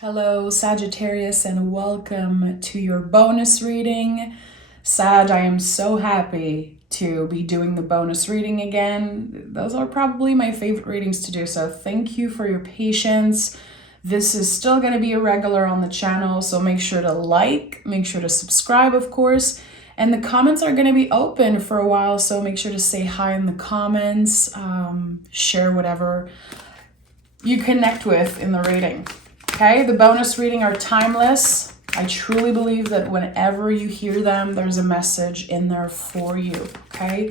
Hello, Sagittarius, and welcome to your bonus reading. Sag, I am so happy to be doing the bonus reading again. Those are probably my favorite readings to do, so thank you for your patience. This is still going to be a regular on the channel, so make sure to like, make sure to subscribe, of course. And the comments are going to be open for a while, so make sure to say hi in the comments, share whatever you connect with in the reading. Okay, the bonus reading are timeless. I truly believe that whenever you hear them, there's a message in there for you, okay?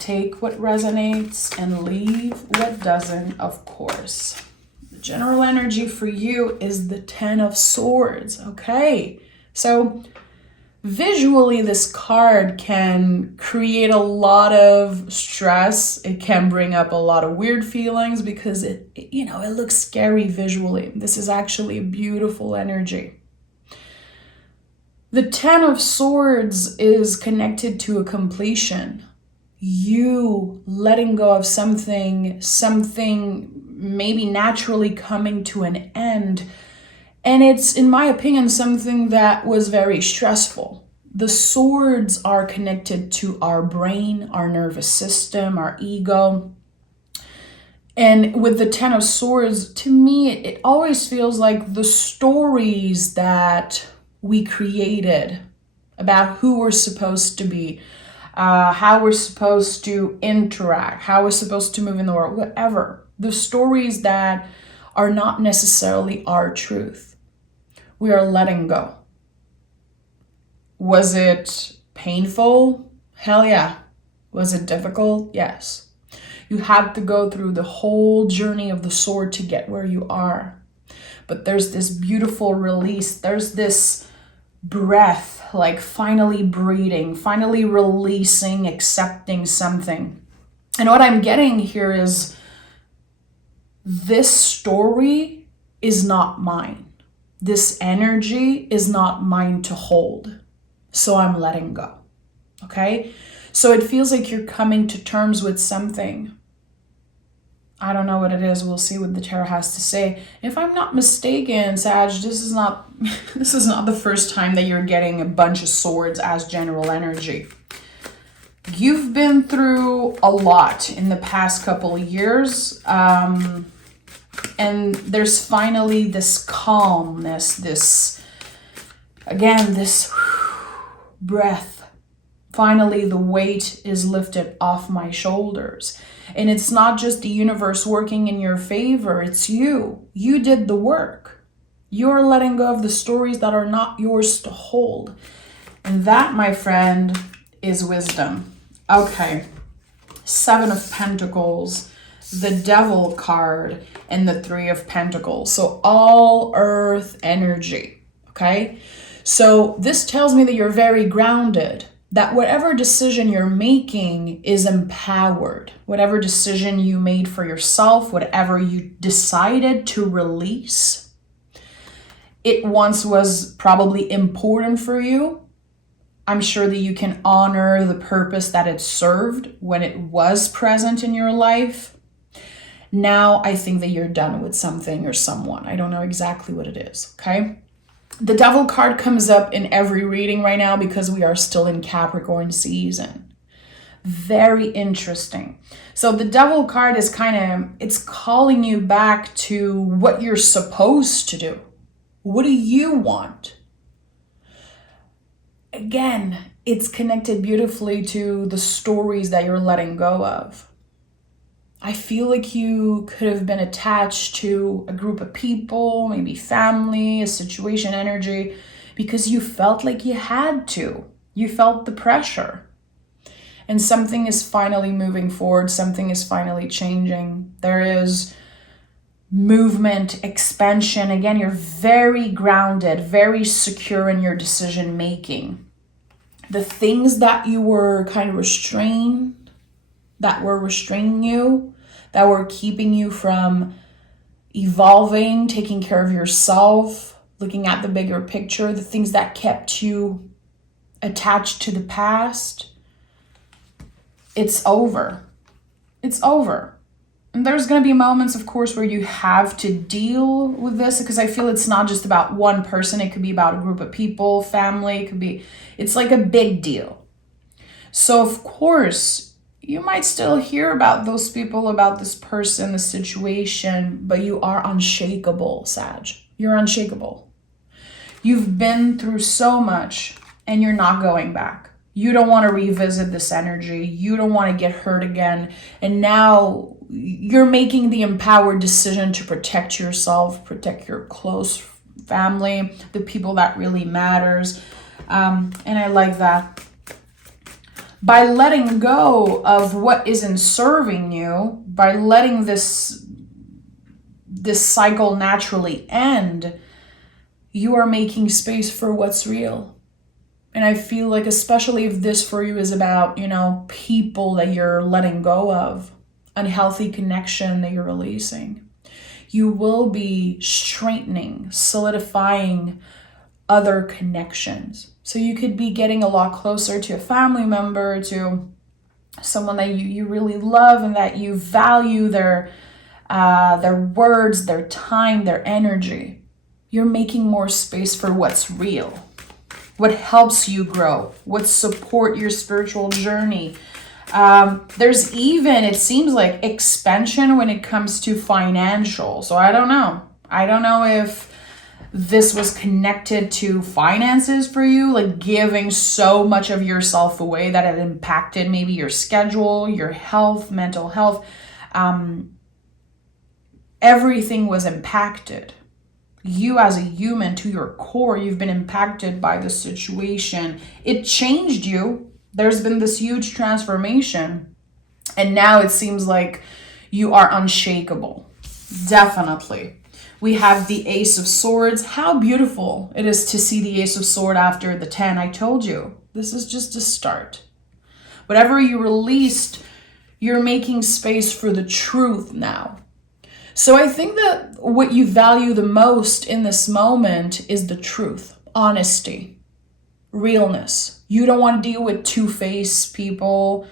Take what resonates and leave what doesn't, of course. The general energy for you is the 10 of Swords, okay? So visually, this card can create a lot of stress. It can bring up a lot of weird feelings because it looks scary visually. This is actually a beautiful energy. The 10 of Swords is connected to a completion. You letting go of something maybe naturally coming to an end. And it's, in my opinion, something that was very stressful. The swords are connected to our brain, our nervous system, our ego. And with the 10 of Swords, to me, it always feels like the stories that we created about who we're supposed to be, how we're supposed to interact, how we're supposed to move in the world, whatever. The stories that are not necessarily our truth. We are letting go. Was it painful? Hell yeah. Was it difficult? Yes. You had to go through the whole journey of the sword to get where you are. But there's this beautiful release. There's this breath, like finally breathing, finally releasing, accepting something. And what I'm getting here is this story is not mine. This energy is not mine to hold. So I'm letting go. Okay? So it feels like you're coming to terms with something. I don't know what it is. We'll see what the tarot has to say. If I'm not mistaken, Sag, this is not the first time that you're getting a bunch of swords as general energy. You've been through a lot in the past couple of years. And there's finally this calmness, this breath. Finally, the weight is lifted off my shoulders. And it's not just the universe working in your favor, it's you. You did the work. You're letting go of the stories that are not yours to hold. And that, my friend, is wisdom. Okay, 7 of Pentacles, the Devil card, and the 3 of Pentacles. So all earth energy, okay? So this tells me that you're very grounded, that whatever decision you're making is empowered. Whatever decision you made for yourself, whatever you decided to release, it once was probably important for you. I'm sure that you can honor the purpose that it served when it was present in your life. Now I think that you're done with something or someone. I don't know exactly what it is, okay? The Devil card comes up in every reading right now because we are still in Capricorn season. Very interesting. So the Devil card is it's calling you back to what you're supposed to do. What do you want? Again, it's connected beautifully to the stories that you're letting go of. I feel like you could have been attached to a group of people, maybe family, a situation energy, because you felt like you had to. You felt the pressure. And something is finally moving forward. Something is finally changing. There is movement, expansion. Again, you're very grounded, very secure in your decision making. The things that you were kind of restraining you, that were keeping you from evolving, taking care of yourself, looking at the bigger picture, the things that kept you attached to the past, it's over. It's over. And there's going to be moments, of course, where you have to deal with this, because I feel it's not just about one person. It could be about a group of people, family. It's like a big deal. So, of course, you might still hear about those people, about this person, the situation, but you are unshakable, Sag. You're unshakable. You've been through so much and you're not going back. You don't want to revisit this energy. You don't want to get hurt again. And now you're making the empowered decision to protect yourself, protect your close family, the people that really matters. And I like that. By letting go of what isn't serving you, by letting this cycle naturally end, you are making space for what's real. And I feel like, especially if this for you is about, people that you're letting go of, unhealthy connection that you're releasing, you will be straightening, solidifying other connections. So you could be getting a lot closer to a family member, to someone that you really love and that you value their words, their time, their energy. You're making more space for what's real, what helps you grow, what support your spiritual journey. There's even, it seems like, expansion when it comes to financial. So I don't know. I don't know if this was connected to finances for you, like giving so much of yourself away that it impacted maybe your schedule, your health, mental health. Everything was impacted. You as a human, to your core, you've been impacted by the situation. It changed you. There's been this huge transformation. And now it seems like you are unshakable. Definitely. We have the Ace of Swords. How beautiful it is to see the Ace of Swords after the 10. I told you, this is just a start. Whatever you released, you're making space for the truth now. So I think that what you value the most in this moment is the truth, honesty, realness. You don't want to deal with two-faced people.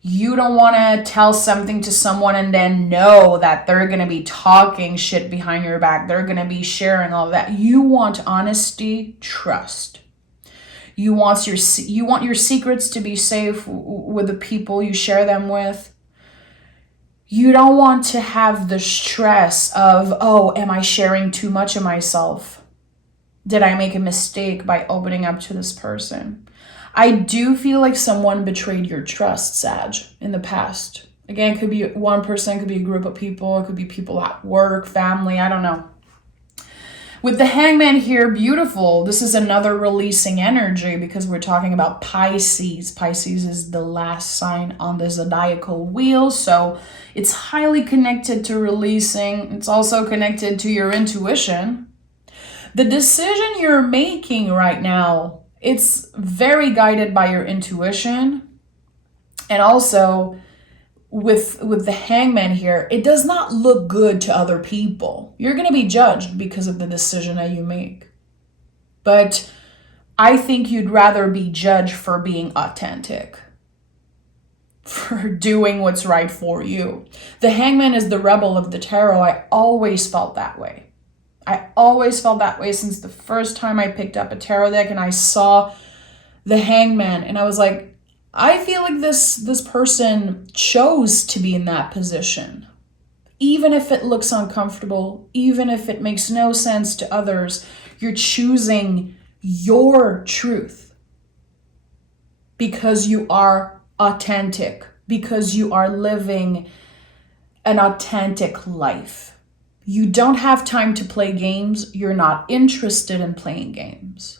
You don't want to tell something to someone and then know that they're going to be talking shit behind your back. They're going to be sharing all that. You want honesty, trust. You want your secrets to be safe with the people you share them with. You don't want to have the stress of, oh, am I sharing too much of myself? Did I make a mistake by opening up to this person? I do feel like someone betrayed your trust, Sag, in the past. Again, it could be one person, it could be a group of people, it could be people at work, family, I don't know. With the Hangman here, beautiful. This is another releasing energy because we're talking about Pisces. Pisces is the last sign on the zodiacal wheel, so it's highly connected to releasing. It's also connected to your intuition. The decision you're making right now, it's very guided by your intuition. And also, with the Hangman here, it does not look good to other people. You're going to be judged because of the decision that you make. But I think you'd rather be judged for being authentic, for doing what's right for you. The Hangman is the rebel of the tarot. I always felt that way. I always felt that way since the first time I picked up a tarot deck and I saw the Hangman, and I was like, I feel like this person chose to be in that position. Even if it looks uncomfortable, even if it makes no sense to others, you're choosing your truth because you are authentic, because you are living an authentic life. You don't have time to play games. You're not interested in playing games.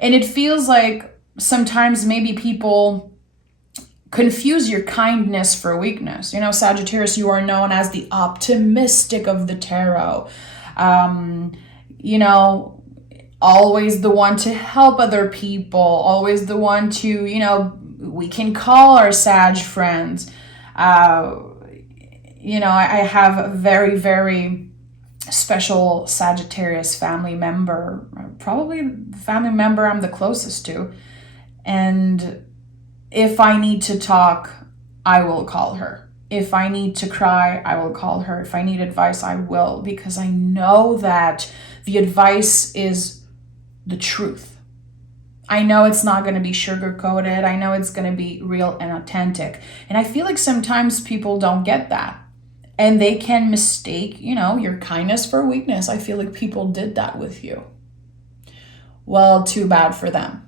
And it feels like sometimes maybe people confuse your kindness for weakness. Sagittarius, you are known as the optimistic of the tarot. Always the one to help other people, always the one to, we can call our Sag friends. I have a very, very special Sagittarius family member, probably the family member I'm the closest to. And if I need to talk, I will call her. If I need to cry, I will call her. If I need advice, I will, because I know that the advice is the truth. I know it's not going to be sugar-coated. I know it's going to be real and authentic. And I feel like sometimes people don't get that. And they can mistake, your kindness for weakness. I feel like people did that with you. Well, too bad for them.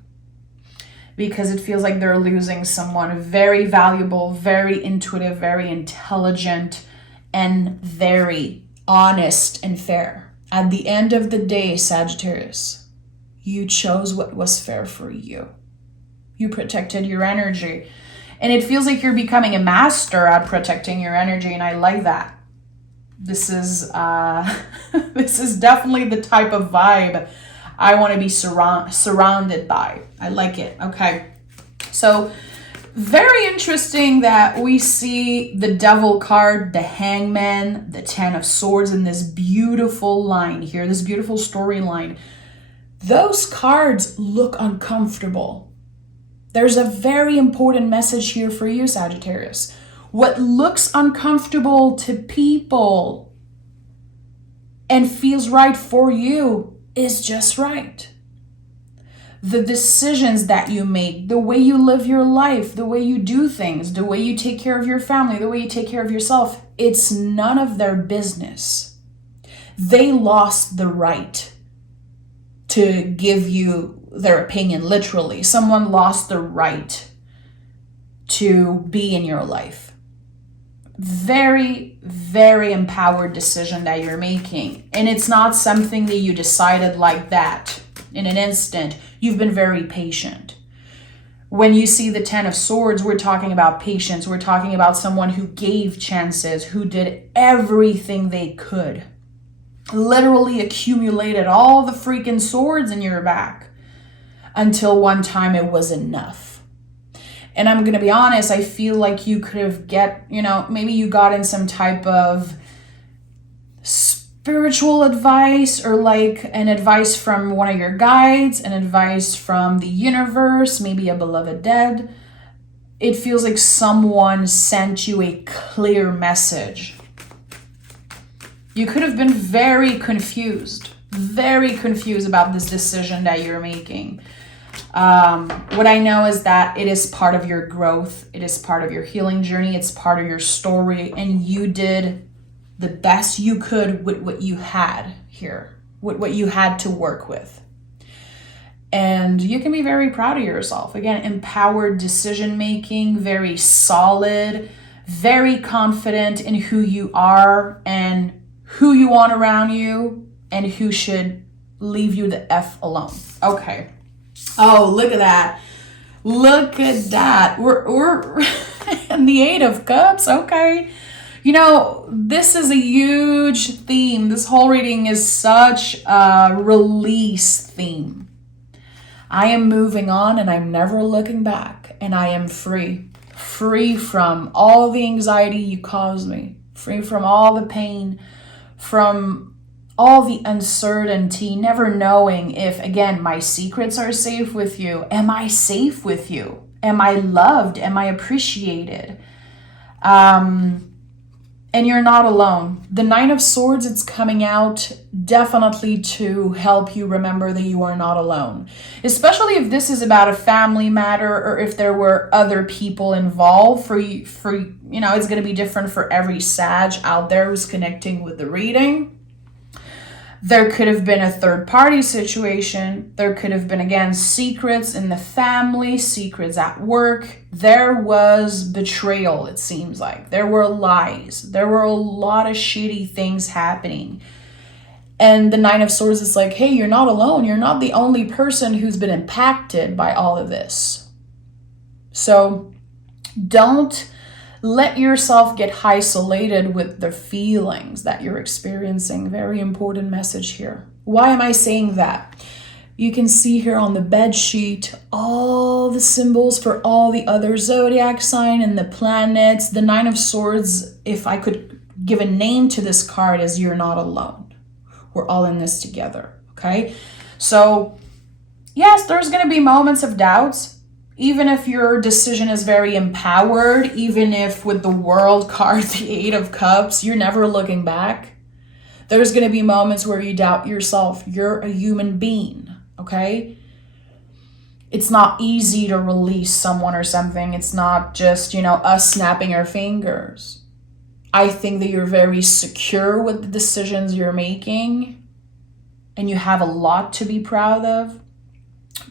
Because it feels like they're losing someone very valuable, very intuitive, very intelligent, and very honest and fair. At the end of the day, Sagittarius, you chose what was fair for you. You protected your energy. And it feels like you're becoming a master at protecting your energy, and I like that. This is this is definitely the type of vibe I want to be surrounded by. I like it. Okay. So very interesting that we see the Devil card, the Hangman, the Ten of Swords in this beautiful line here, this beautiful storyline. Those cards look uncomfortable. There's a very important message here for you, Sagittarius. What looks uncomfortable to people and feels right for you is just right. The decisions that you make, the way you live your life, the way you do things, the way you take care of your family, the way you take care of yourself, it's none of their business. They lost the right to give you their opinion, literally. Someone lost the right to be in your life. Very, very empowered decision that you're making. And it's not something that you decided like that in an instant. You've been very patient. When you see the Ten of Swords, we're talking about patience. We're talking about someone who gave chances, who did everything they could. Literally accumulated all the freaking swords in your back until one time it was enough. And I'm going to be honest, I feel like you could have maybe you got in some type of spiritual advice, or like an advice from one of your guides, an advice from the universe, maybe a beloved dead. It feels like someone sent you a clear message. You could have been very confused about this decision that you're making. What I know is that it is part of your growth. It is part of your healing journey. It's part of your story. And you did the best you could with what you had here, with what you had to work with. And you can be very proud of yourself. Again, empowered decision-making, very solid, very confident in who you are and who you want around you and who should leave you the F alone. Okay. Oh, look at that. Look at that. We're in the Eight of Cups. Okay. This is a huge theme. This whole reading is such a release theme. I am moving on and I'm never looking back. And I am free. Free from all the anxiety you caused me. Free from all the pain. From all the uncertainty, never knowing if, again, my secrets are safe with you. Am I safe with you? Am I loved? Am I appreciated? And you're not alone. The Nine of Swords, it's coming out definitely to help you remember that you are not alone. Especially if this is about a family matter or if there were other people involved. For you, it's going to be different for every Sag out there who's connecting with the reading. There could have been a third-party situation. There could have been, again, secrets in the family, secrets at work. There was betrayal, it seems like. There were lies. There were a lot of shitty things happening. And the Nine of Swords is like, hey, you're not alone. You're not the only person who's been impacted by all of this. So don't let yourself get isolated with the feelings that you're experiencing. Very important message here. Why am I saying that? You can see here on the bed sheet all the symbols for all the other zodiac sign and the planets. The Nine of Swords, if I could give a name to this card, is you're not alone. We're all in this together, okay? So yes, there's going to be moments of doubts. even if your decision is very empowered, even if with the World card, the Eight of Cups, you're never looking back, there's going to be moments where you doubt yourself. You're a human being, okay? It's not easy to release someone or something. It's not just, us snapping our fingers. I think that you're very secure with the decisions you're making, and you have a lot to be proud of,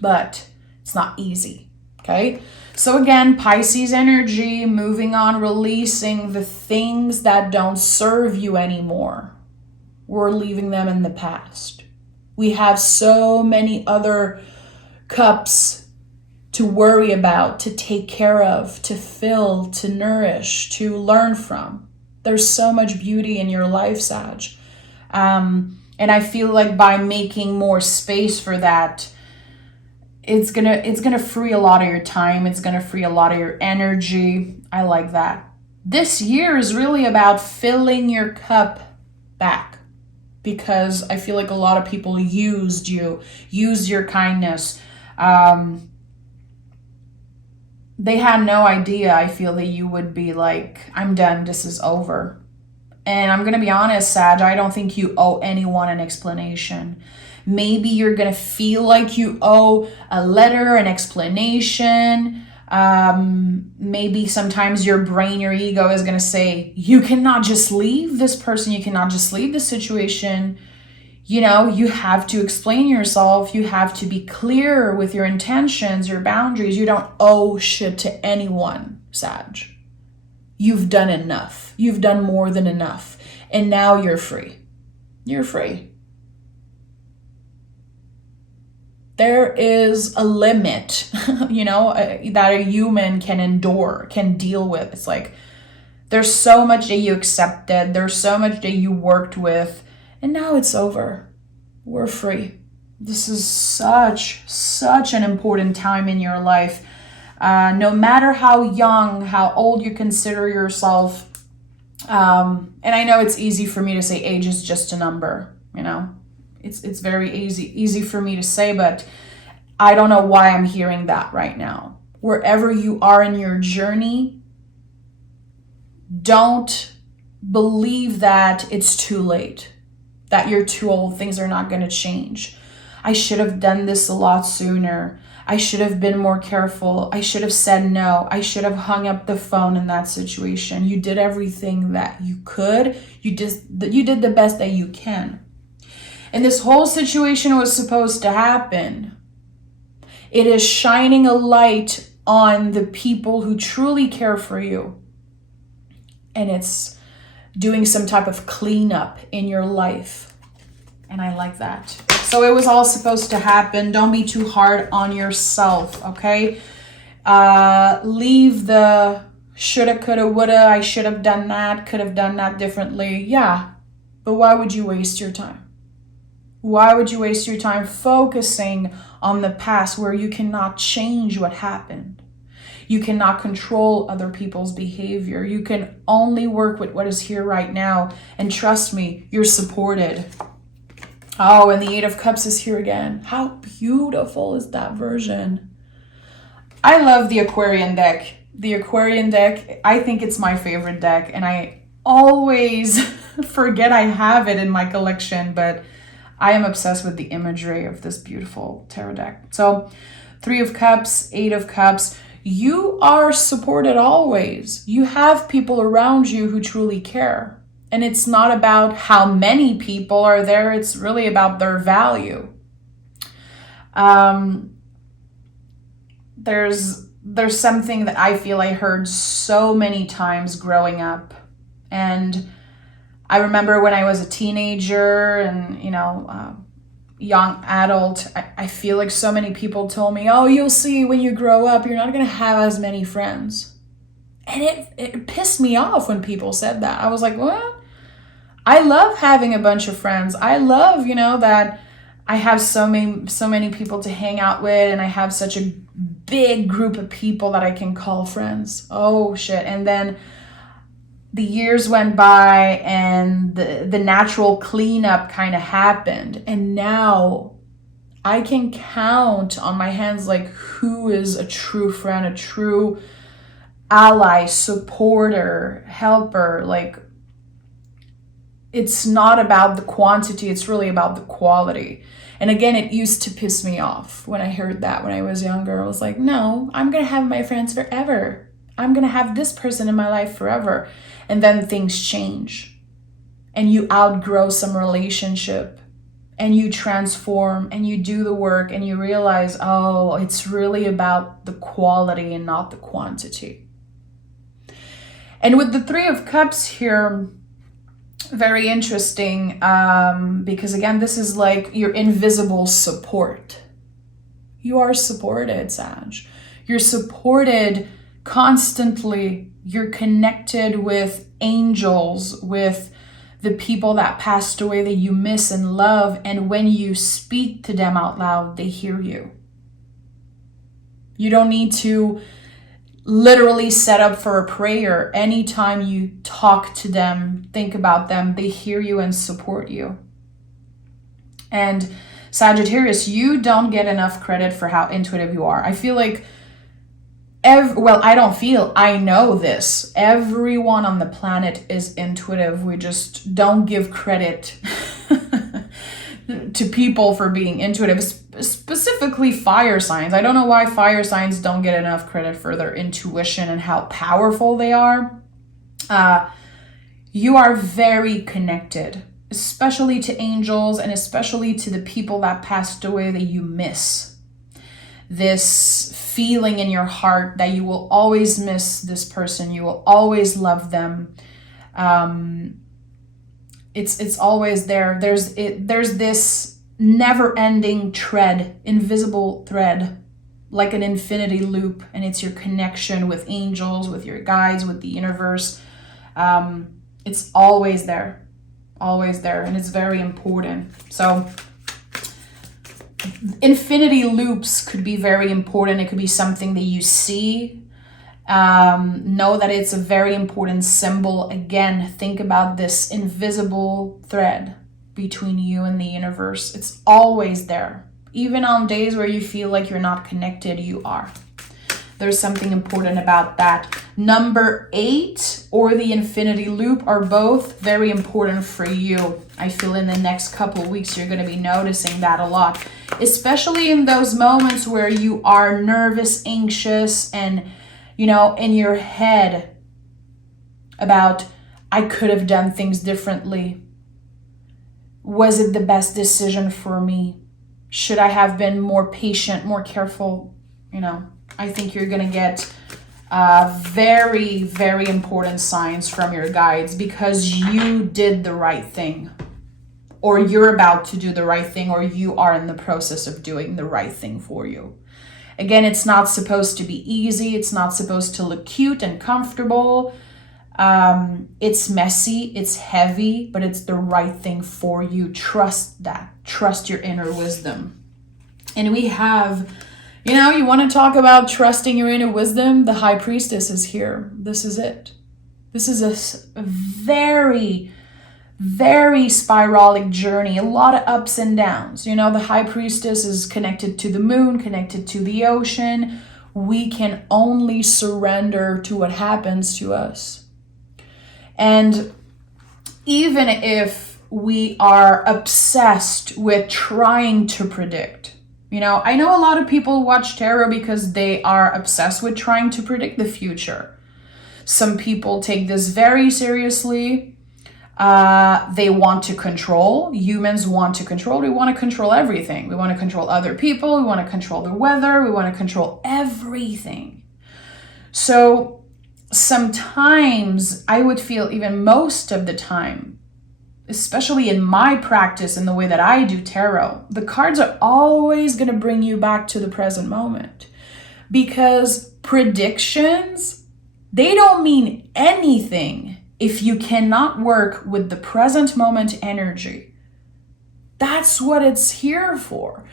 but it's not easy, okay? So again, Pisces energy, moving on, releasing the things that don't serve you anymore. We're leaving them in the past. We have so many other cups to worry about, to take care of, to fill, to nourish, to learn from. There's so much beauty in your life, Sag. And I feel like by making more space for that, it's gonna free a lot of your time. It's gonna free a lot of your energy. I like that. This year is really about filling your cup back, because I feel like a lot of people used your kindness. They had no idea, I feel, that you would be like, I'm done, this is over. And I'm going to be honest, Sag, I don't think you owe anyone an explanation. Maybe you're going to feel like you owe a letter, an explanation. Maybe sometimes your brain, your ego is going to say, you cannot just leave this person. You cannot just leave this situation. You have to explain yourself. You have to be clear with your intentions, your boundaries. You don't owe shit to anyone, Sag. You've done enough. You've done more than enough. And now you're free. You're free. There is a limit, that a human can endure, can deal with. It's like, there's so much that you accepted. There's so much that you worked with. And now it's over. We're free. This is such an important time in your life. No matter how young, how old you consider yourself. And I know it's easy for me to say age is just a number, It's very easy for me to say, but I don't know why I'm hearing that right now. Wherever you are in your journey, don't believe that it's too late, that you're too old, things are not going to change. I should have done this a lot sooner. I should have been more careful. I should have said no. I should have hung up the phone in that situation. You did everything that you could. You did the best that you can. And this whole situation was supposed to happen. It is shining a light on the people who truly care for you. And it's doing some type of cleanup in your life. And I like that. So it was all supposed to happen. Don't be too hard on yourself, okay? Leave the shoulda, coulda, woulda, I should have done that, could have done that differently. Yeah, but why would you waste your time? Why would you waste your time focusing on the past where you cannot change what happened? You cannot control other people's behavior. You can only work with what is here right now. And trust me, you're supported. Oh, and the Eight of Cups is here again. How beautiful is that version? I love the Aquarian deck. The Aquarian deck, I think it's my favorite deck. And I always forget I have it in my collection, but I am obsessed with the imagery of this beautiful tarot deck. So, Three of Cups, Eight of Cups. You are supported always. You have people around you who truly care. And it's not about how many people are there. It's really about their value. There's something that I feel I heard so many times growing up. And I remember when I was a teenager and, young adult, I feel like so many people told me, oh, you'll see when you grow up, you're not going to have as many friends. And it pissed me off when people said that. I was like, what? I love having a bunch of friends. I love, that I have so many people to hang out with, and I have such a big group of people that I can call friends. Oh, shit. And then the years went by and the natural cleanup kind of happened. And now I can count on my hands like who is a true friend, a true ally, supporter, helper. Like, it's not about the quantity, it's really about the quality. And again, it used to piss me off when I heard that when I was younger. I was like, no, I'm gonna have my friends forever. I'm gonna have this person in my life forever. And then things change and you outgrow some relationship and you transform and you do the work and you realize, oh, it's really about the quality and not the quantity. And with the Three of Cups here, very interesting, because again, this is like your invisible support. You are supported, Sag. You're supported constantly. You're connected with angels, with the people that passed away that you miss and love. And when you speak to them out loud, they hear you. You don't need to literally set up for a prayer. Anytime you talk to them, think about them, they hear you and support you. And Sagittarius, you don't get enough credit for how intuitive you are. I feel like I know this. Everyone on the planet is intuitive. We just don't give credit to people for being intuitive, specifically fire signs. I don't know why fire signs don't get enough credit for their intuition and how powerful they are. You are very connected, especially to angels and especially to the people that passed away that you miss. This feeling in your heart that you will always miss this person, you will always love them. It's always there. There's this never-ending thread, invisible thread, like an infinity loop, and it's your connection with angels, with your guides, with the universe. It's always there, and it's very important. So infinity loops could be very important. It could be something that you see. Know that it's a very important symbol. Again, think about this invisible thread between you and the universe. It's always there. Even on days where you feel like you're not connected, you are. There's something important about that. Number 8 or the infinity loop are both very important for you. I feel in the next couple of weeks, you're going to be noticing that a lot, especially in those moments where you are nervous, anxious, and, you know, in your head about, I could have done things differently. Was it the best decision for me? Should I have been more patient, more careful? You know, I think you're going to get very, very important signs from your guides because you did the right thing, or you're about to do the right thing, or you are in the process of doing the right thing for you. Again, it's not supposed to be easy. It's not supposed to look cute and comfortable. It's messy, it's heavy, but it's the right thing for you. Trust that. Trust your inner wisdom. And we have, you know, you want to talk about trusting your inner wisdom? The High Priestess is here. This is it. This is a very, very spiralic journey. A lot of ups and downs. You know, the High Priestess is connected to the moon, connected to the ocean. We can only surrender to what happens to us. And even if we are obsessed with trying to predict, you know, I know a lot of people watch tarot because they are obsessed with trying to predict the future. Some people take this very seriously. They want to control. Humans want to control. We want to control everything. We want to control other people. We want to control the weather. We want to control everything. So sometimes I would feel, even most of the time, especially in my practice and the way that I do tarot, the cards are always going to bring you back to the present moment, because predictions, they don't mean anything if you cannot work with the present moment energy. That's what it's here for.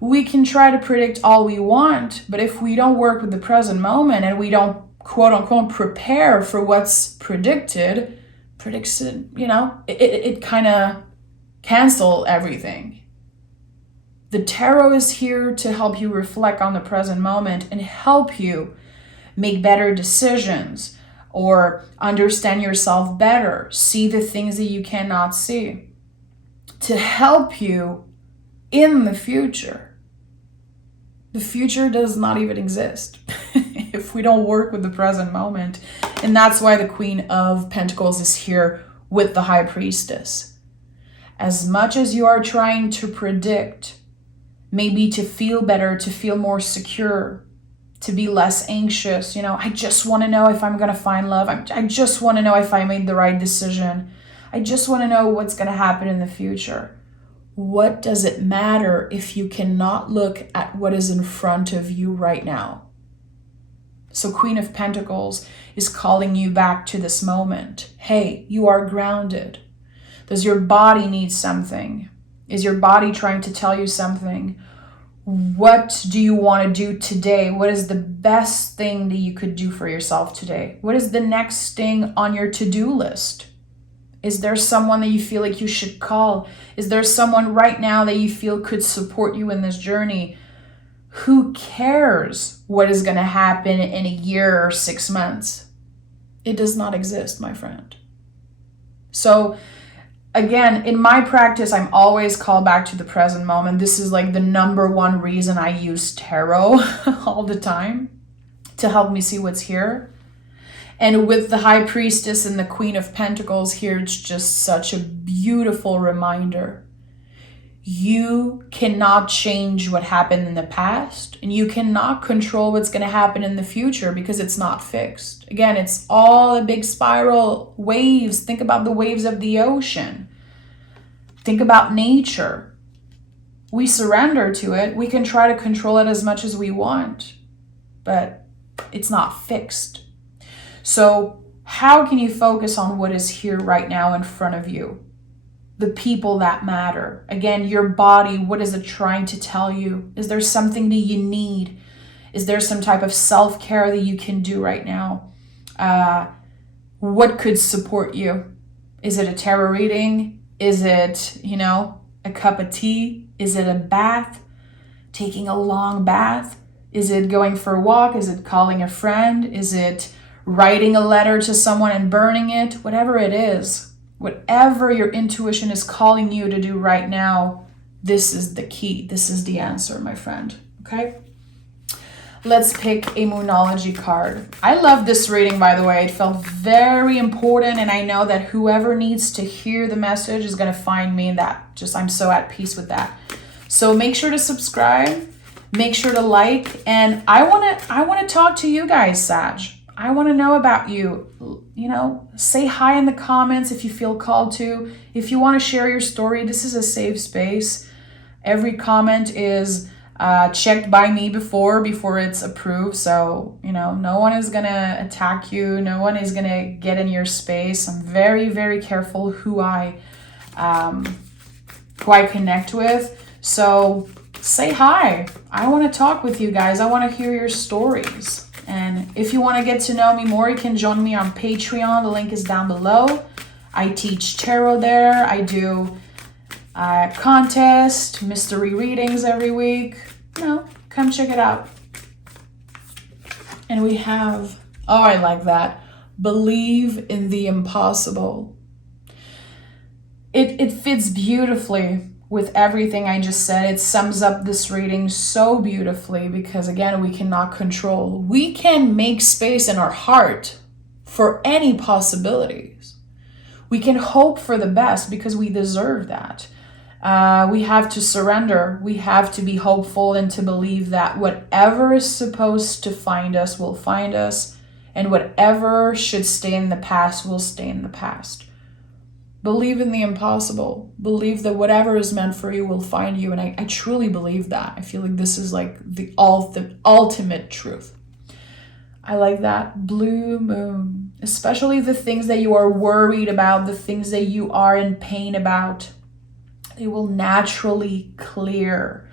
We can try to predict all we want, but if we don't work with the present moment and we don't quote unquote prepare for what's predicted, you know, it kind of cancel everything. The tarot is here to help you reflect on the present moment and help you make better decisions or understand yourself better, see the things that you cannot see, to help you in the future. The future does not even exist if we don't work with the present moment. And that's why the Queen of Pentacles is here with the High Priestess. As much as you are trying to predict, maybe to feel better, to feel more secure, to be less anxious, I just want to know if I'm going to find love. I just want to know if I made the right decision. I just want to know what's going to happen in the future. What does it matter if you cannot look at what is in front of you right now? So Queen of Pentacles is calling you back to this moment. Hey, you are grounded. Does your body need something? Is your body trying to tell you something? What do you want to do today? What is the best thing that you could do for yourself today? What is the next thing on your to-do list? Is there someone that you feel like you should call? Is there someone right now that you feel could support you in this journey? Who cares what is going to happen in a year or 6 months? It does not exist, my friend. So again, in my practice, I'm always called back to the present moment. This is like the number one reason I use tarot all the time, to help me see what's here. And with the High Priestess and the Queen of Pentacles here, it's just such a beautiful reminder. You cannot change what happened in the past, and you cannot control what's going to happen in the future because it's not fixed. Again, it's all a big spiral, waves. Think about the waves of the ocean. Think about nature. We surrender to it. We can try to control it as much as we want, but it's not fixed. So how can you focus on what is here right now in front of you? The people that matter. Again, your body, what is it trying to tell you? Is there something that you need? Is there some type of self-care that you can do right now? What could support you? Is it a tarot reading? Is it, a cup of tea? Is it a bath? Taking a long bath? Is it going for a walk? Is it calling a friend? Is it writing a letter to someone and burning it? Whatever it is, whatever your intuition is calling you to do right now, this is the key. This is the answer, my friend. Okay? Let's pick a Moonology card. I love this reading, by the way. It felt very important, and I know that whoever needs to hear the message is going to find me in that. I'm so at peace with that. So make sure to subscribe. Make sure to like. And I want to talk to you guys, Sag. I want to know about you. Say hi in the comments if you feel called to. If you want to share your story, this is a safe space. Every comment is checked by me before it's approved. So, no one is going to attack you. No one is going to get in your space. I'm very, very careful who I connect with. So say hi. I want to talk with you guys. I want to hear your stories. And if you want to get to know me more, you can join me on Patreon. The link is down below. I teach tarot there. I do contest, mystery readings every week. Come check it out. And we have, I like that. Believe in the impossible. It fits beautifully with everything I just said. It sums up this reading so beautifully because, again, we cannot control. We can make space in our heart for any possibilities. We can hope for the best because we deserve that. We have to surrender. We have to be hopeful and to believe that whatever is supposed to find us will find us, and whatever should stay in the past will stay in the past. Believe in the impossible. Believe that whatever is meant for you will find you. And I truly believe that. I feel like this is like the ultimate truth. I like that. Blue moon. Especially the things that you are worried about, the things that you are in pain about. They will naturally clear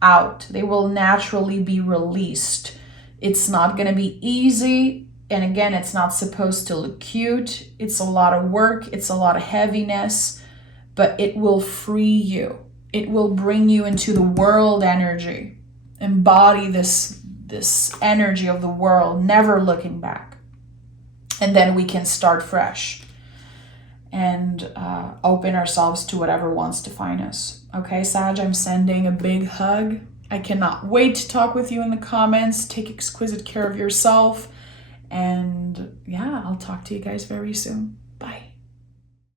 out. They will naturally be released. It's not going to be easy. And again, it's not supposed to look cute. It's a lot of work. It's a lot of heaviness, but it will free you. it will bring you into the world energy. Embody this energy of the world, never looking back. And then we can start fresh and open ourselves to whatever wants to find us. Okay, Sag, I'm sending a big hug. I cannot wait to talk with you in the comments. Take exquisite care of yourself. And yeah, I'll talk to you guys very soon.